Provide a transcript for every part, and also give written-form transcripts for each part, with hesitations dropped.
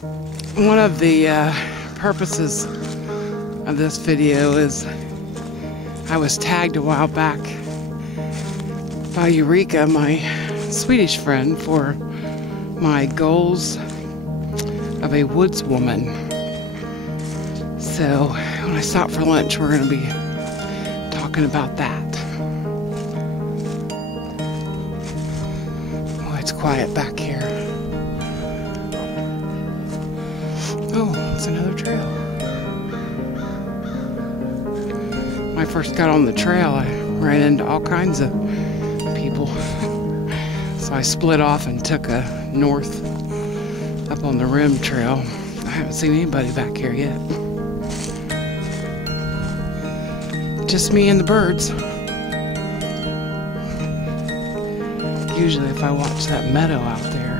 One of the purposes of this video is I was tagged a while back by Eureka, my Swedish friend, for my Goals of a Woodswoman. So when I stop for lunch, we're going to be talking about that. Oh, it's quiet back here. Oh, it's another trail. When I first got on the trail, I ran into all kinds of people. So I split off and took a north up on the rim trail. I haven't seen anybody back here yet. Just me and the birds. Usually if I watch that meadow out there,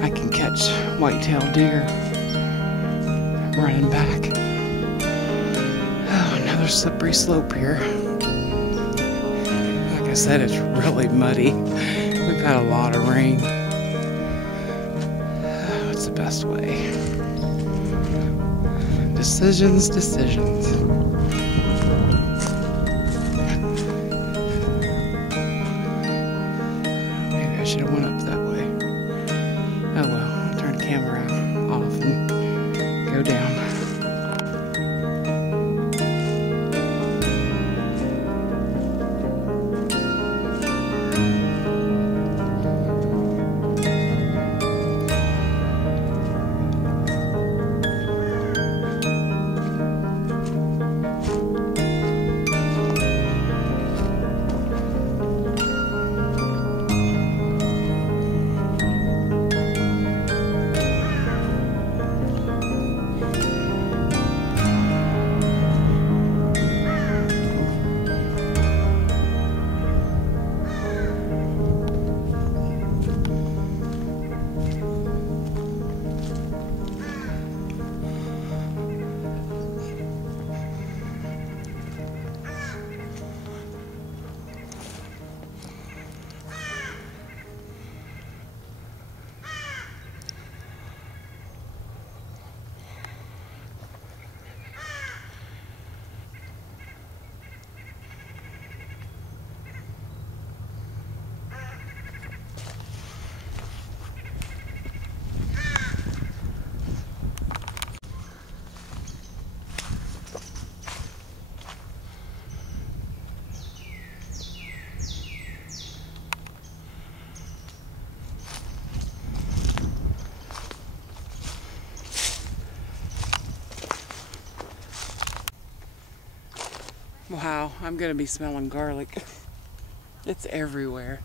I can catch white-tailed deer running back. Oh, another slippery slope here. Like I said, it's really muddy. We've had a lot of rain. Oh, what's the best way? Decisions. Maybe I should have went up that way. Oh well, I'll turn the camera off and go down. Wow, I'm gonna be smelling garlic. It's everywhere.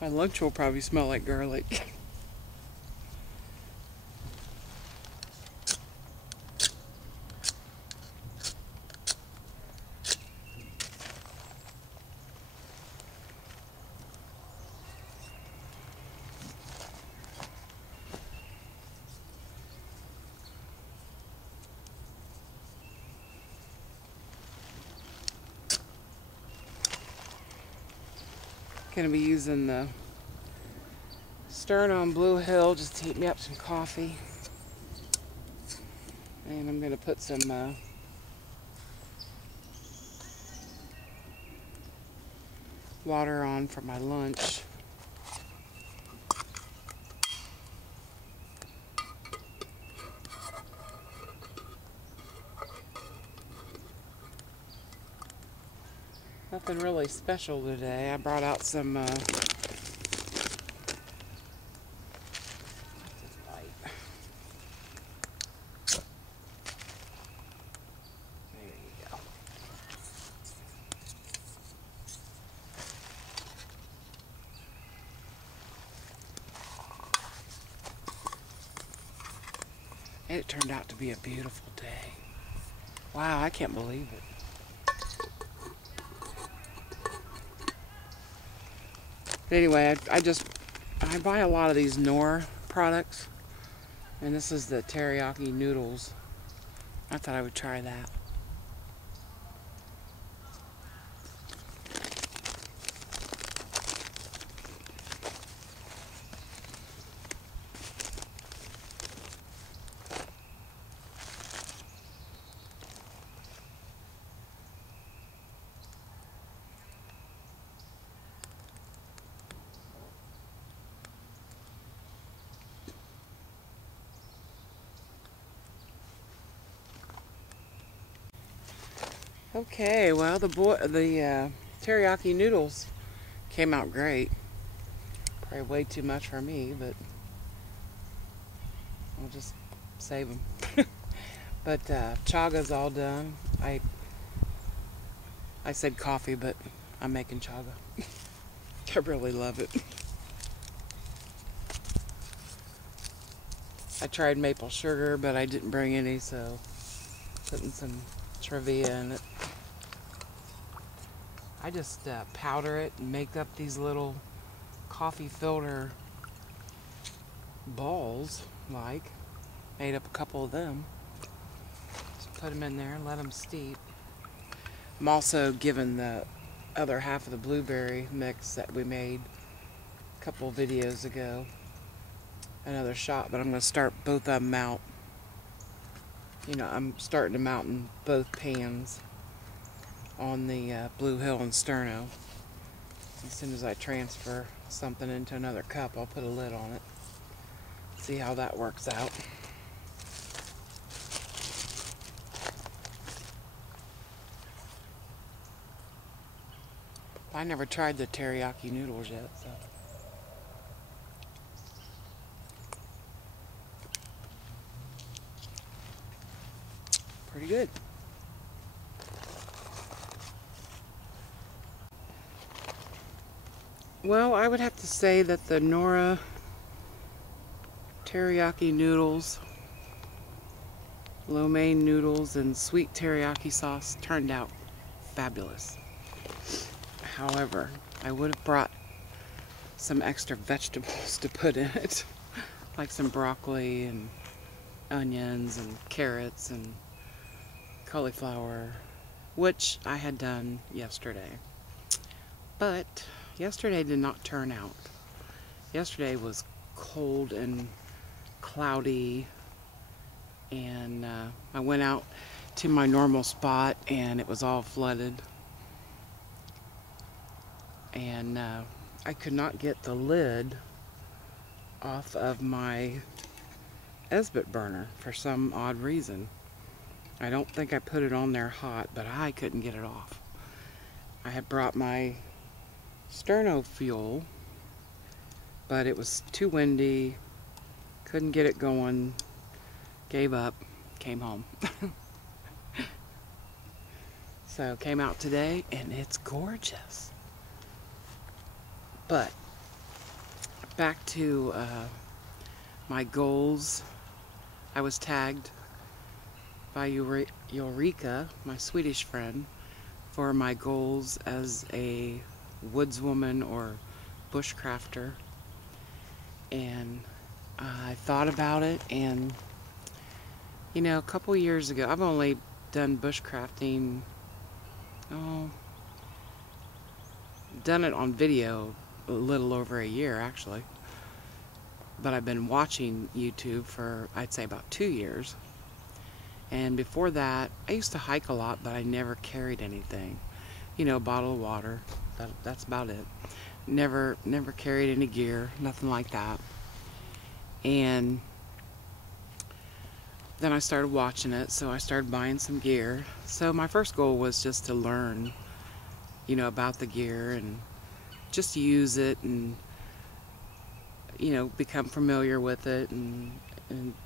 My lunch will probably smell like garlic. Gonna be using the Stern on Blue Hill just to heat me up some coffee. And I'm gonna put some water on for my lunch. Nothing really special today. I brought out some there you go. And it turned out to be a beautiful day. Wow, I can't believe it. But anyway, I buy a lot of these Knorr products, and this is the teriyaki noodles. I thought I would try that. Okay, well the teriyaki noodles came out great. Probably way too much for me, but I'll just save them. But chaga's all done. I said coffee, but I'm making chaga. I really love it. I tried maple sugar, but I didn't bring any, so putting some Trevia in it. I just powder it and make up these little coffee filter balls, made up a couple of them. Just put them in there and let them steep. I'm also giving the other half of the blueberry mix that we made a couple videos ago another shot, but I'm going to start both of them out. You know, I'm starting them out in both pans on the Blue Hill and Sterno. As soon as I transfer something into another cup, I'll put a lid on it. See how that works out. I never tried the teriyaki noodles yet, so. Pretty good. Well, I would have to say that the Nora teriyaki noodles, lo mein noodles, and sweet teriyaki sauce turned out fabulous. However, I would have brought some extra vegetables to put in it, like some broccoli and onions and carrots and cauliflower, which I had done yesterday. But yesterday did not turn out. Yesterday was cold and cloudy, and I went out to my normal spot and it was all flooded, and I could not get the lid off of my Esbit burner for some odd reason. I don't think I put it on there hot, but I couldn't get it off. I had brought my Sterno fuel, but it was too windy, couldn't get it going, gave up, came home. So came out today and it's gorgeous. But back to my goals. I was tagged by Eureka, my Swedish friend, for my goals as a woodswoman or bushcrafter, and I thought about it, and you know, a couple years ago, I've only done bushcrafting, done it on video a little over a year actually, but I've been watching YouTube for, I'd say, about 2 years. And before that, I used to hike a lot, but I never carried anything. You know, a bottle of water, that's about it. Never carried any gear, nothing like that. And then I started watching it, so I started buying some gear. So my first goal was just to learn, you know, about the gear and just use it and, you know, become familiar with it and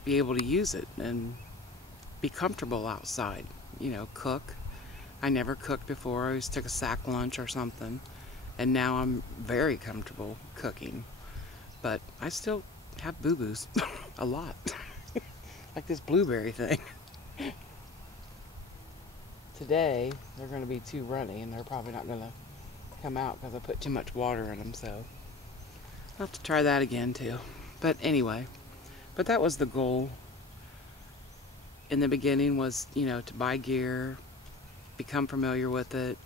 be able to use it and be comfortable outside, you know, cook. I never cooked before. I always took a sack lunch or something, and now I'm very comfortable cooking, but I still have boo-boos a lot. Like this blueberry thing. Today they're going to be too runny and they're probably not going to come out because I put too much water in them, so I'll have to try that again too. But anyway, but that was the goal in the beginning, was, you know, to buy gear, become familiar with it,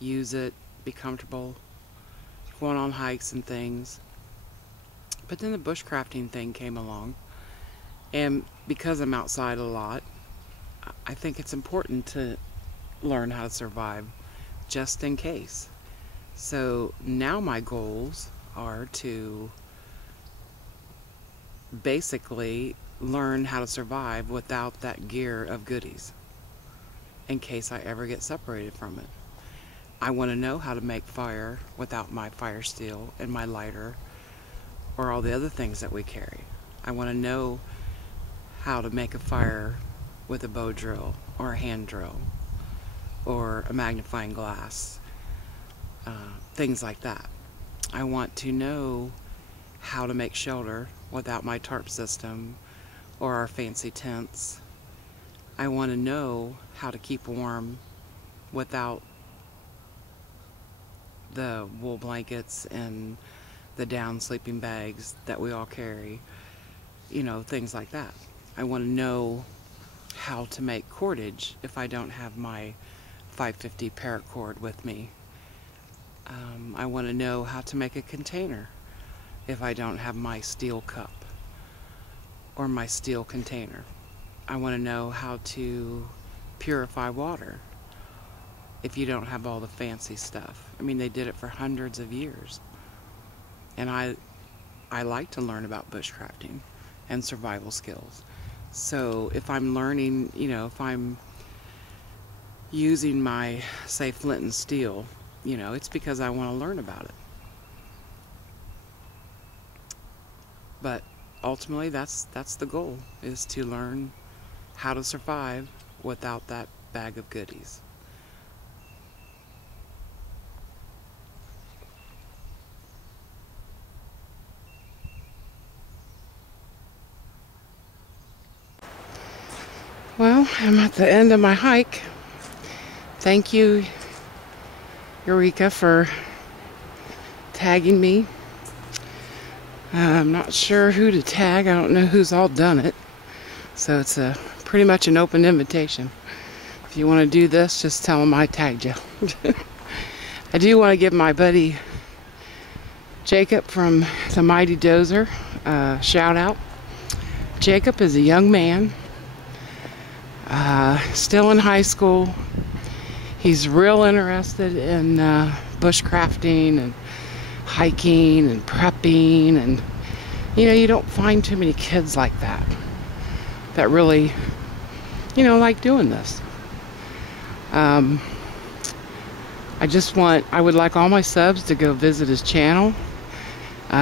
use it, be comfortable going on hikes and things. But then the bushcrafting thing came along, and because I'm outside a lot, I think it's important to learn how to survive just in case. So now my goals are to basically learn how to survive without that gear of goodies. in case I ever get separated from it. I want to know how to make fire without my fire steel and my lighter or all the other things that we carry. I want to know how to make a fire with a bow drill or a hand drill or a magnifying glass, things like that. I want to know how to make shelter without my tarp system or our fancy tents. I want to know how to keep warm without the wool blankets and the down sleeping bags that we all carry, you know, things like that. I want to know how to make cordage if I don't have my 550 paracord with me. I want to know how to make a container if I don't have my steel cup or my steel container. I want to know how to purify water if you don't have all the fancy stuff. I mean, they did it for hundreds of years. And I like to learn about bushcrafting and survival skills. So if I'm learning, you know, if I'm using my, say, flint and steel, you know, it's because I want to learn about it. But ultimately, that's the goal, is to learn how to survive without that bag of goodies. Well, I'm at the end of my hike. Thank you, Eureka, for tagging me. I'm not sure who to tag. I don't know who's all done it. So it's pretty much an open invitation. If you want to do this, just tell them I tagged you. I do want to give my buddy Jacob from the Mighty Dozer a shout out. Jacob is a young man, still in high school. He's real interested in bushcrafting and hiking and prepping, and you know, you don't find too many kids like that really, you know, like doing this. I would like all my subs to go visit his channel,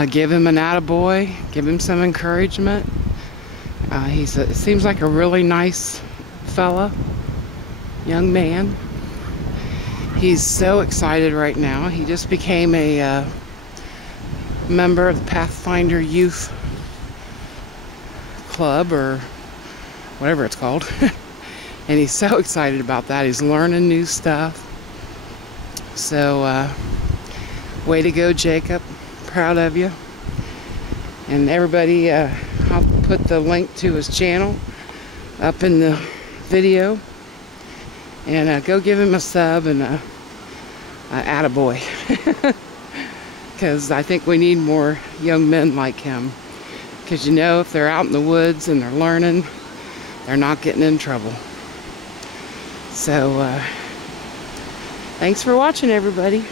give him an attaboy, give him some encouragement. Seems like a really nice fella, young man. He's so excited right now. He just became a member of the Pathfinder Youth Club, or whatever it's called. And he's so excited about that. He's learning new stuff. So, way to go, Jacob. Proud of you. And everybody, I'll put the link to his channel up in the video. And go give him a sub and a attaboy. Because I think we need more young men like him. Because you know, if they're out in the woods and they're learning, they're not getting in trouble. So, thanks for watching, everybody.